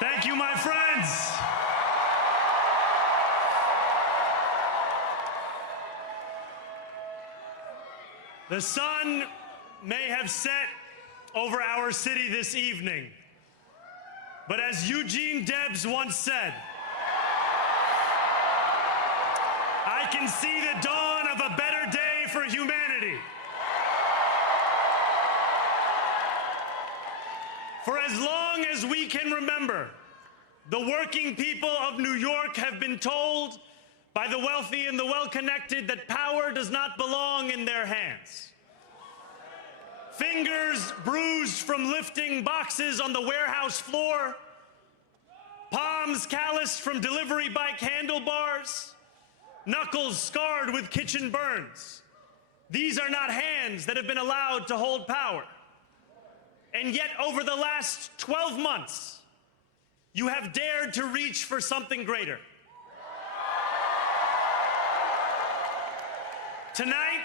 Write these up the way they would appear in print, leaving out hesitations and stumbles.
Thank you, my friends. The sun may have set over our city this evening, but as Eugene Debs once said, I can see the dawn of a better day for humanity. For as long as we can remember, the working people of New York have been told by the wealthy and the well-connected that power does not belong in their hands. Fingers bruised from lifting boxes on the warehouse floor, palms calloused from delivery bike handlebars, knuckles scarred with kitchen burns. These are not hands that have been allowed to hold power. And yet, over the last 12 months, you have dared to reach for something greater. Tonight,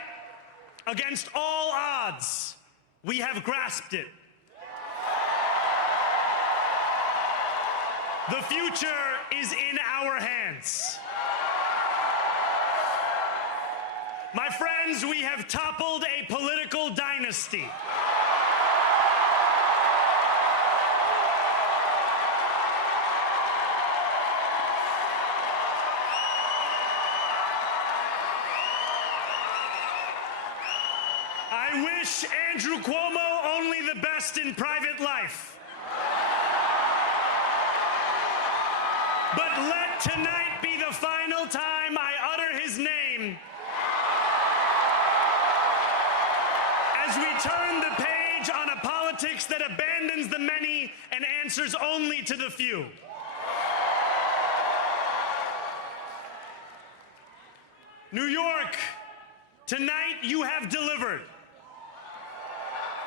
against all odds, we have grasped it. The future is in our hands. My friends, we have toppled a political dynasty. I wish Andrew Cuomo only the best in private life. But let tonight be the final time I utter his name as we turn the page on a politics that abandons the many and answers only to the few. New York, tonight you have delivered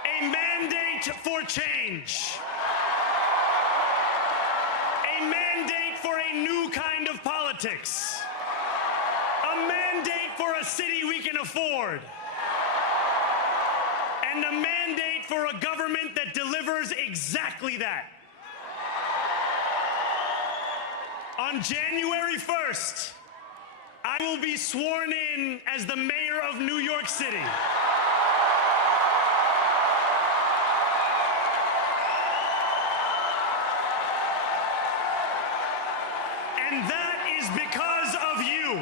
a mandate for change, a mandate for a new kind of politics, a mandate for a city we can afford, and a mandate for a government that delivers exactly that. On January 1st, I will be sworn in as the mayor of New York City. And that is because of you.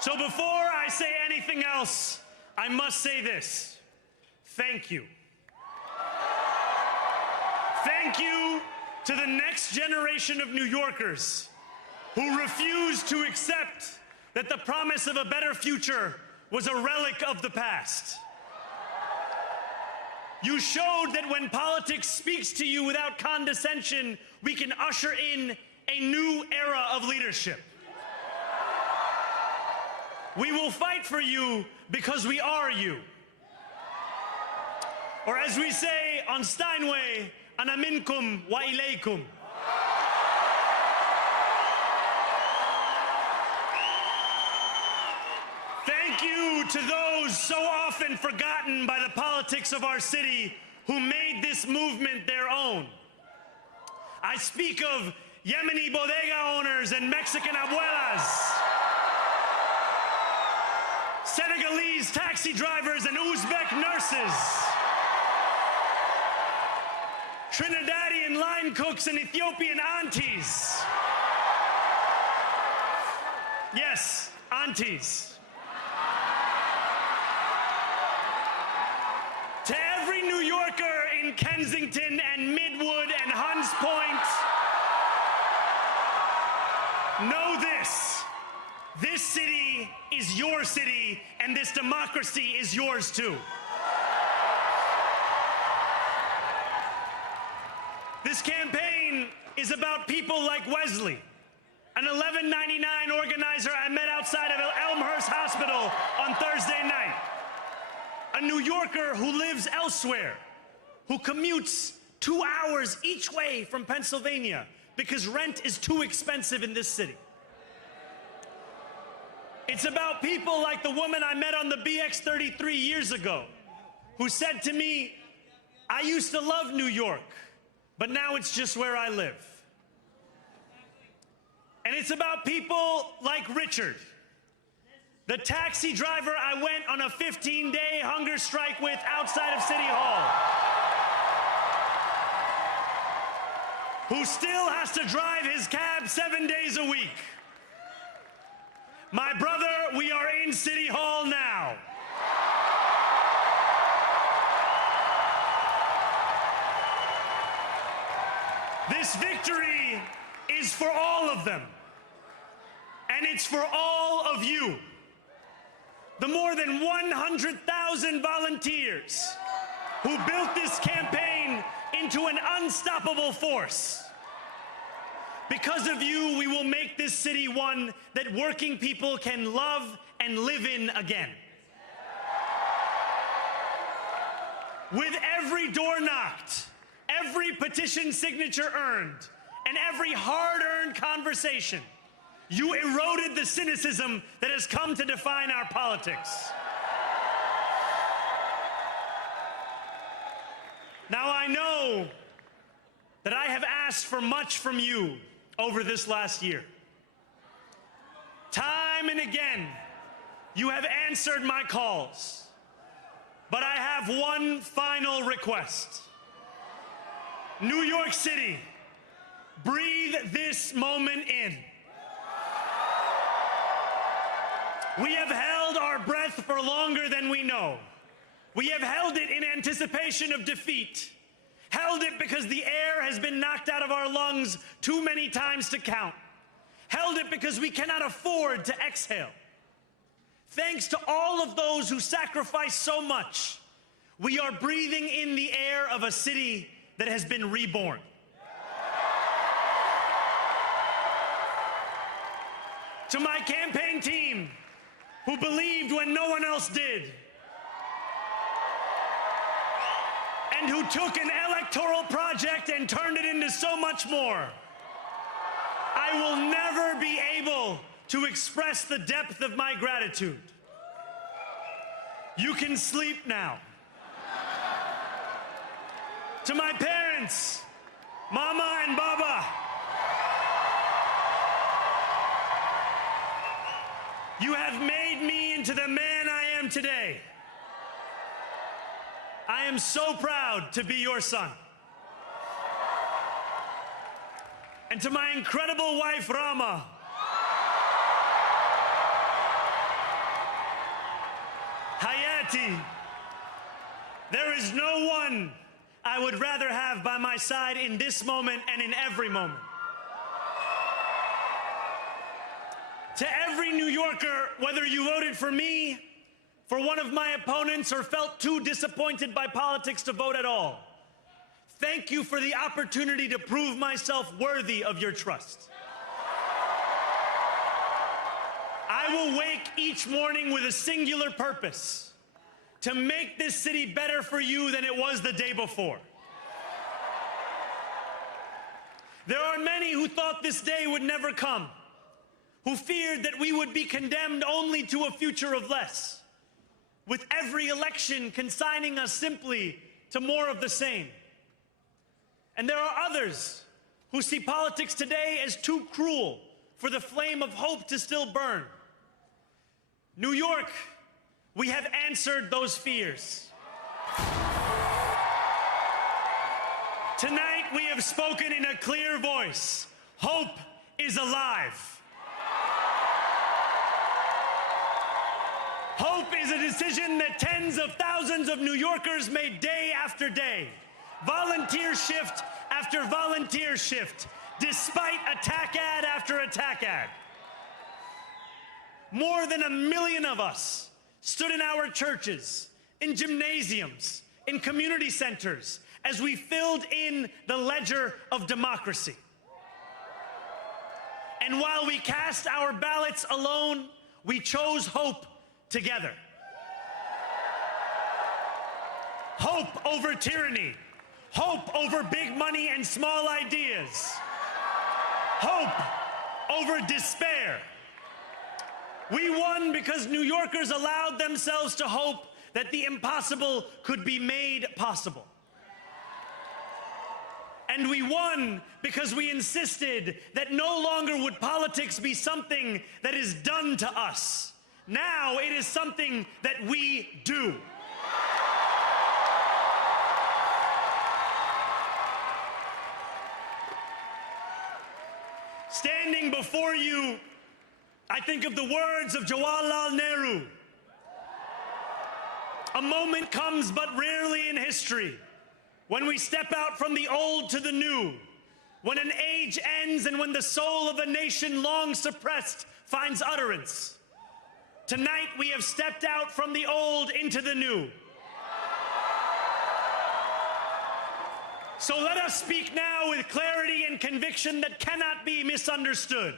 So before I say anything else, I must say this. Thank you. Thank you to the next generation of New Yorkers who refuse to accept that the promise of a better future was a relic of the past. You showed that when politics speaks to you without condescension, we can usher in a new era of leadership. We will fight for you because we are you. Or as we say on Steinway, ana minkum wa ilaykum. Thank you to those so often forgotten by the politics of our city who made this movement their own. I speak of Yemeni bodega owners and Mexican abuelas, Senegalese taxi drivers and Uzbek nurses, Trinidadian line cooks and Ethiopian aunties. Yes, aunties. To every New Yorker in Kensington and Midwood and Hunts Point, know this. This city is your city, and this democracy is yours too. This campaign is about people like Wesley, an $11.99 organizer I met outside of Elmhurst Hospital on Thursday night. A New Yorker who lives elsewhere, who commutes 2 hours each way from Pennsylvania because rent is too expensive in this city. It's about people like the woman I met on the BX-33 years ago, who said to me, I used to love New York, but now it's just where I live. And it's about people like Richard, the taxi driver I went on a 15-day hunger strike with outside of City Hall, who still has to drive his cab 7 days a week. My brother, we are in City Hall now. This victory is for all of them, and it's for all of you. The more than 100,000 volunteers who built this campaign into an unstoppable force. Because of you, we will make this city one that working people can love and live in again. With every door knocked, every petition signature earned, and every hard-earned conversation, you eroded the cynicism that has come to define our politics. Now, I know that I have asked for much from you over this last year. Time and again, you have answered my calls. But I have one final request. New York City, breathe this moment in. We have held our breath for longer than we know. We have held it in anticipation of defeat. Held it because the air has been knocked out of our lungs too many times to count. Held it because we cannot afford to exhale. Thanks to all of those who sacrificed so much, we are breathing in the air of a city that has been reborn. To my campaign team, who believed when no one else did, and who took an electoral project and turned it into so much more, I will never be able to express the depth of my gratitude. You can sleep now. To my parents, Mama and Baba, you have made me into the man I am today. I am so proud to be your son. And to my incredible wife, Rama, Hayati, there is no one I would rather have by my side in this moment and in every moment. To every New Yorker, whether you voted for me, for one of my opponents, or felt too disappointed by politics to vote at all, thank you for the opportunity to prove myself worthy of your trust. I will wake each morning with a singular purpose: to make this city better for you than it was the day before. There are many who thought this day would never come, who feared that we would be condemned only to a future of less, with every election consigning us simply to more of the same. And there are others who see politics today as too cruel for the flame of hope to still burn. New York, we have answered those fears. Tonight, we have spoken in a clear voice. Hope is alive. Hope is a decision that tens of thousands of New Yorkers made day after day, volunteer shift after volunteer shift, despite attack ad after attack ad. More than 1 million of us stood in our churches, in gymnasiums, in community centers, as we filled in the ledger of democracy. And while we cast our ballots alone, we chose hope together. Hope over tyranny. Hope over big money and small ideas. Hope over despair. We won because New Yorkers allowed themselves to hope that the impossible could be made possible. And we won because we insisted that no longer would politics be something that is done to us. Now it is something that we do. Standing before you, I think of the words of Jawaharlal Nehru. A moment comes but rarely in history when we step out from the old to the new, when an age ends and when the soul of a nation long suppressed finds utterance. Tonight we have stepped out from the old into the new. So let us speak now with clarity and conviction that cannot be misunderstood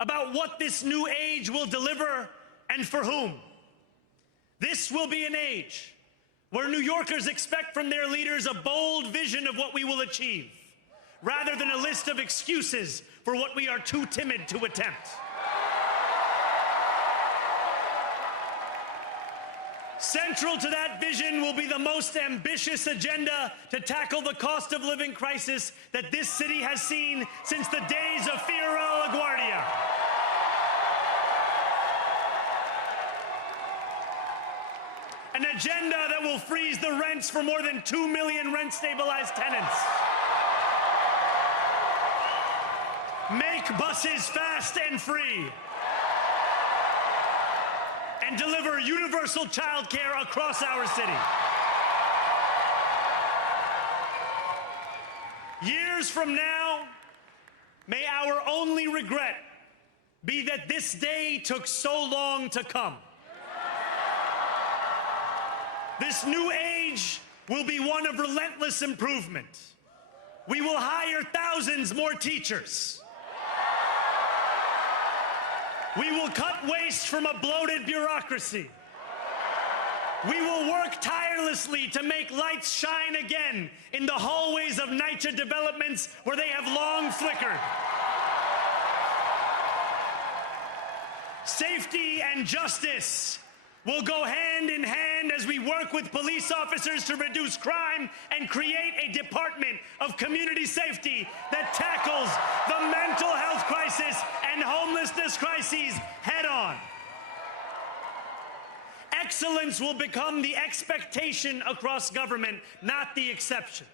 about what this new age will deliver and for whom. This will be an age where New Yorkers expect from their leaders a bold vision of what we will achieve, rather than a list of excuses for what we are too timid to attempt. Central to that vision will be the most ambitious agenda to tackle the cost of living crisis that this city has seen since the days of Fiorello LaGuardia. An agenda that will freeze the rents for more than 2 million rent-stabilized tenants. Make buses fast and free. And deliver universal child care across our city. Years from now, may our only regret be that this day took so long to come. This new age will be one of relentless improvement. We will hire thousands more teachers. We will cut waste from a bloated bureaucracy. We will work tirelessly to make lights shine again in the hallways of NYCHA developments where they have long flickered. Safety and justice will go hand in hand as we work with police officers to reduce crime and create a department of community safety that tackles the mental health crisis and homelessness crises head on. Excellence will become the expectation across government, not the exception.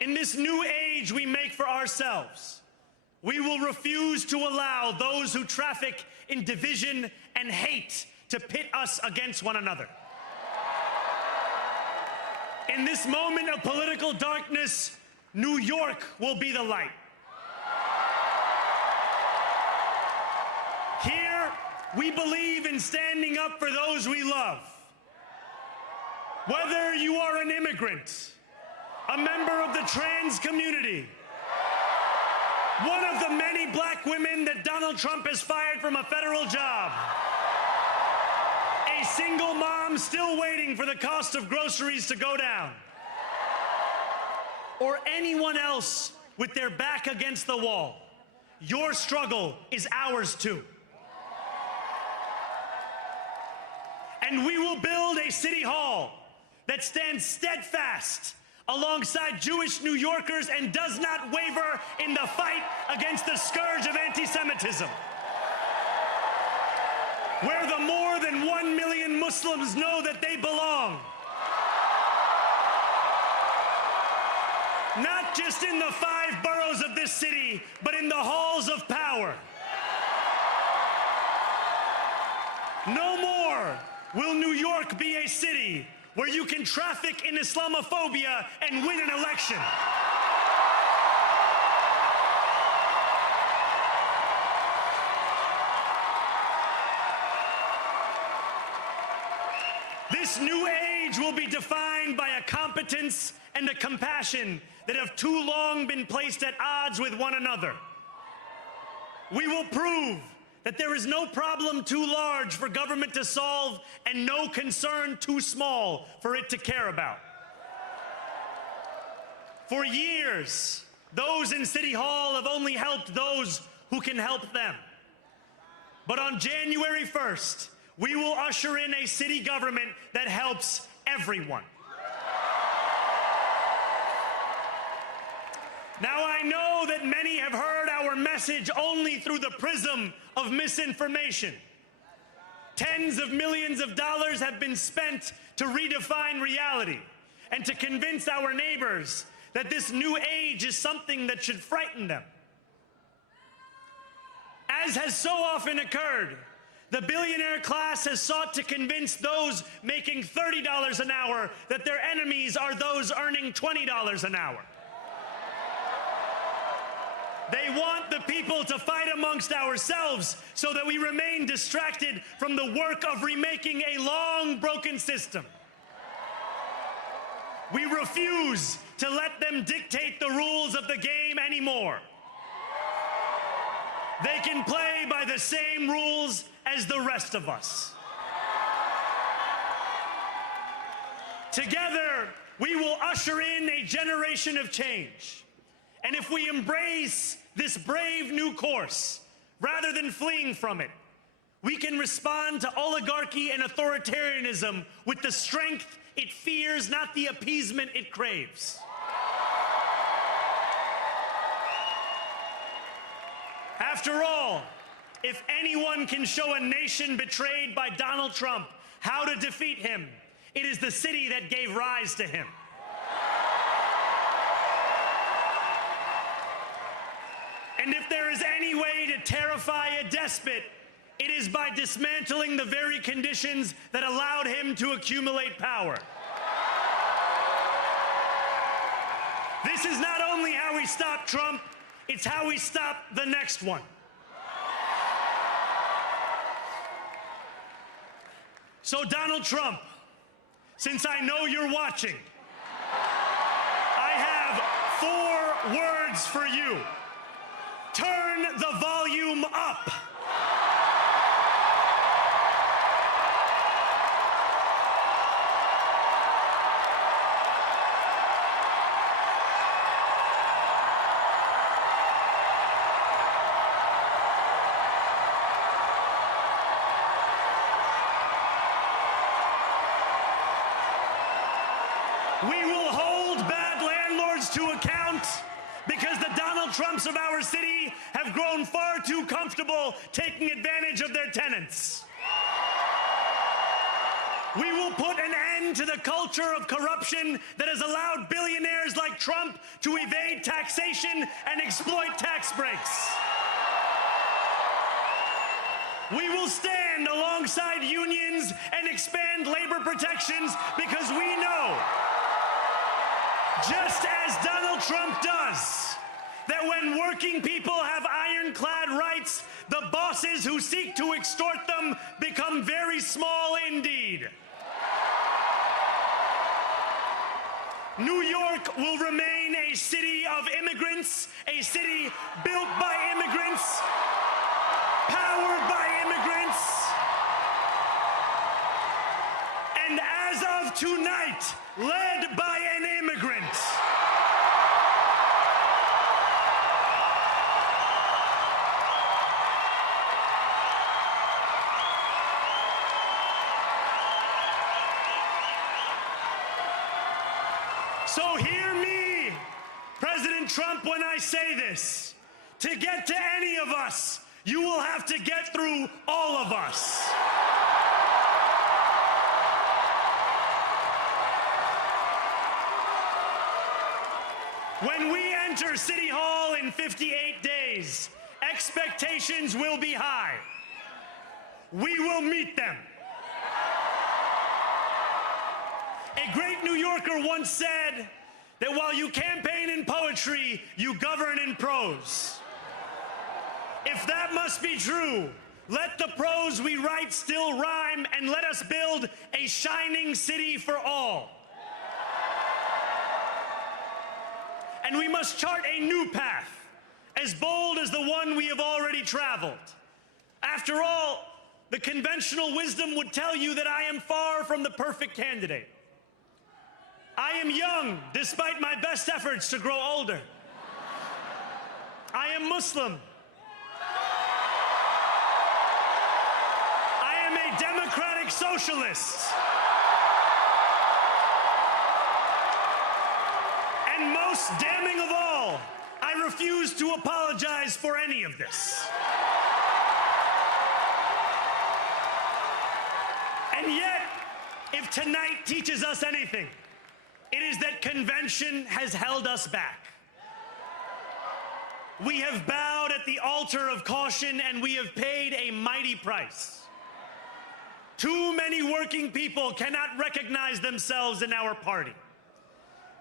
In this new age we make for ourselves, we will refuse to allow those who traffic in division and hate to pit us against one another. In this moment of political darkness, New York will be the light. Here, we believe in standing up for those we love. Whether you are an immigrant, a member of the trans community, one of the many black women that Donald Trump has fired from a federal job, a single mom still waiting for the cost of groceries to go down, or anyone else with their back against the wall, your struggle is ours too. And we will build a city hall that stands steadfast alongside Jewish New Yorkers and does not waver in the fight against the scourge of anti-Semitism. Where the more than 1 million Muslims know that they belong. Not just in the 5 boroughs of this city, but in the halls of power. No more will New York be a city where you can traffic in Islamophobia and win an election. This new age will be defined by a competence and a compassion that have too long been placed at odds with one another. We will prove that there is no problem too large for government to solve and no concern too small for it to care about. For years, those in City Hall have only helped those who can help them. But on January 1st, we will usher in a city government that helps everyone. Now, I know that many have heard our message only through the prism of misinformation. Tens of millions of dollars have been spent to redefine reality and to convince our neighbors that this new age is something that should frighten them. As has so often occurred, the billionaire class has sought to convince those making $30 an hour that their enemies are those earning $20 an hour. They want the people to fight amongst ourselves so that we remain distracted from the work of remaking a long broken system. We refuse to let them dictate the rules of the game anymore. They can play by the same rules as the rest of us. Together, we will usher in a generation of change. And if we embrace this brave new course, rather than fleeing from it, we can respond to oligarchy and authoritarianism with the strength it fears, not the appeasement it craves. After all, if anyone can show a nation betrayed by Donald Trump how to defeat him, it is the city that gave rise to him. And if there is any way to terrify a despot, it is by dismantling the very conditions that allowed him to accumulate power. This is not only how we stop Trump, it's how we stop the next one. So, Donald Trump, since I know you're watching, I have 4 words for you. Turn the volume up. We will hold bad landlords to account because the Donald Trumps of our city have grown far too comfortable taking advantage of their tenants. We will put an end to the culture of corruption that has allowed billionaires like Trump to evade taxation and exploit tax breaks. We will stand alongside unions and expand labor protections because we know, just as Donald Trump does, that when working people have ironclad rights, the bosses who seek to extort them become very small indeed. New York will remain a city of immigrants, a city built by immigrants, powered by immigrants, and as of tonight, led by an immigrant. So hear me, President Trump, when I say this. To get to any of us, you will have to get through all of us. When we enter City Hall in 58 days, expectations will be high. We will meet them. A great New Yorker once said that while you campaign in poetry, you govern in prose. If that must be true, let the prose we write still rhyme, and let us build a shining city for all. And we must chart a new path, as bold as the one we have already traveled. After all, the conventional wisdom would tell you that I am far from the perfect candidate. I am young, despite my best efforts to grow older. I am Muslim. I am a democratic socialist. And most damning of all, I refuse to apologize for any of this. And yet, if tonight teaches us anything, it is that convention has held us back. We have bowed at the altar of caution, and we have paid a mighty price. Too many working people cannot recognize themselves in our party.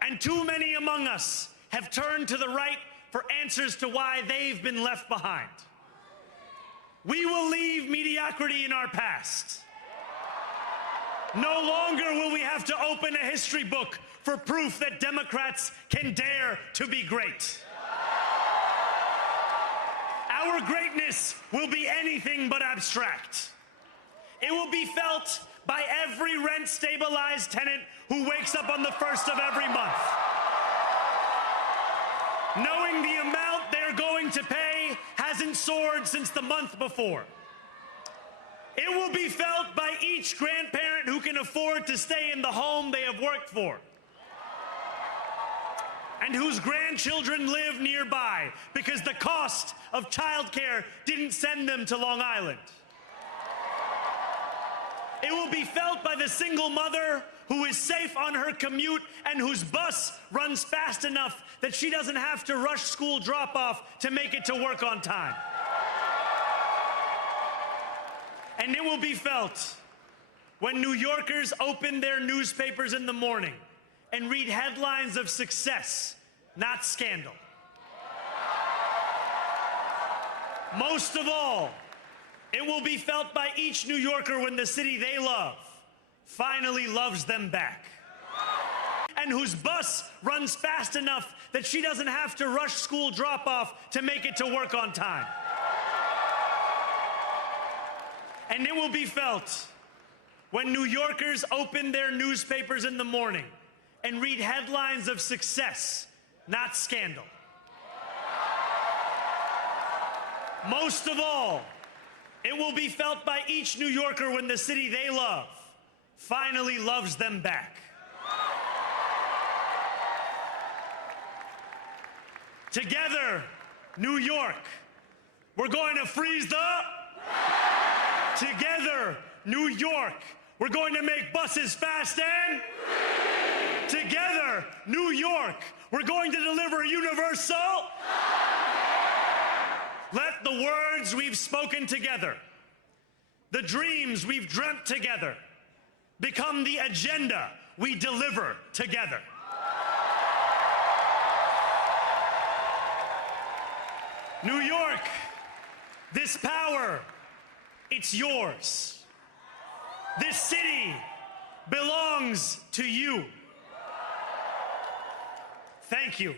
And too many among us have turned to the right for answers to why they've been left behind. We will leave mediocrity in our past. No longer will we have to open a history book for proof that Democrats can dare to be great. Our greatness will be anything but abstract. It will be felt by every rent-stabilized tenant who wakes up on the first of every month, knowing the amount they're going to pay hasn't soared since the month before. It will be felt by each grandparent who can afford to stay in the home they have worked for, and whose grandchildren live nearby because the cost of childcare didn't send them to Long Island. It will be felt by the single mother who is safe on her commute and whose bus runs fast enough that she doesn't have to rush school drop-off to make it to work on time. And it will be felt when New Yorkers open their newspapers in the morning and read headlines of success, not scandal. Most of all, it will be felt by each New Yorker when the city they love finally loves them back, and whose bus runs fast enough that she doesn't have to rush school drop-off to make it to work on time. And it will be felt when New Yorkers open their newspapers in the morning and read headlines of success, not scandal. Most of all, it will be felt by each New Yorker when the city they love finally loves them back. Together, New York, we're going to freeze the... Together, New York, we're going to make buses fast and... Together, New York, we're going to deliver universal... Let the words we've spoken together, the dreams we've dreamt together, become the agenda we deliver together. New York, this power, it's yours. This city belongs to you. Thank you.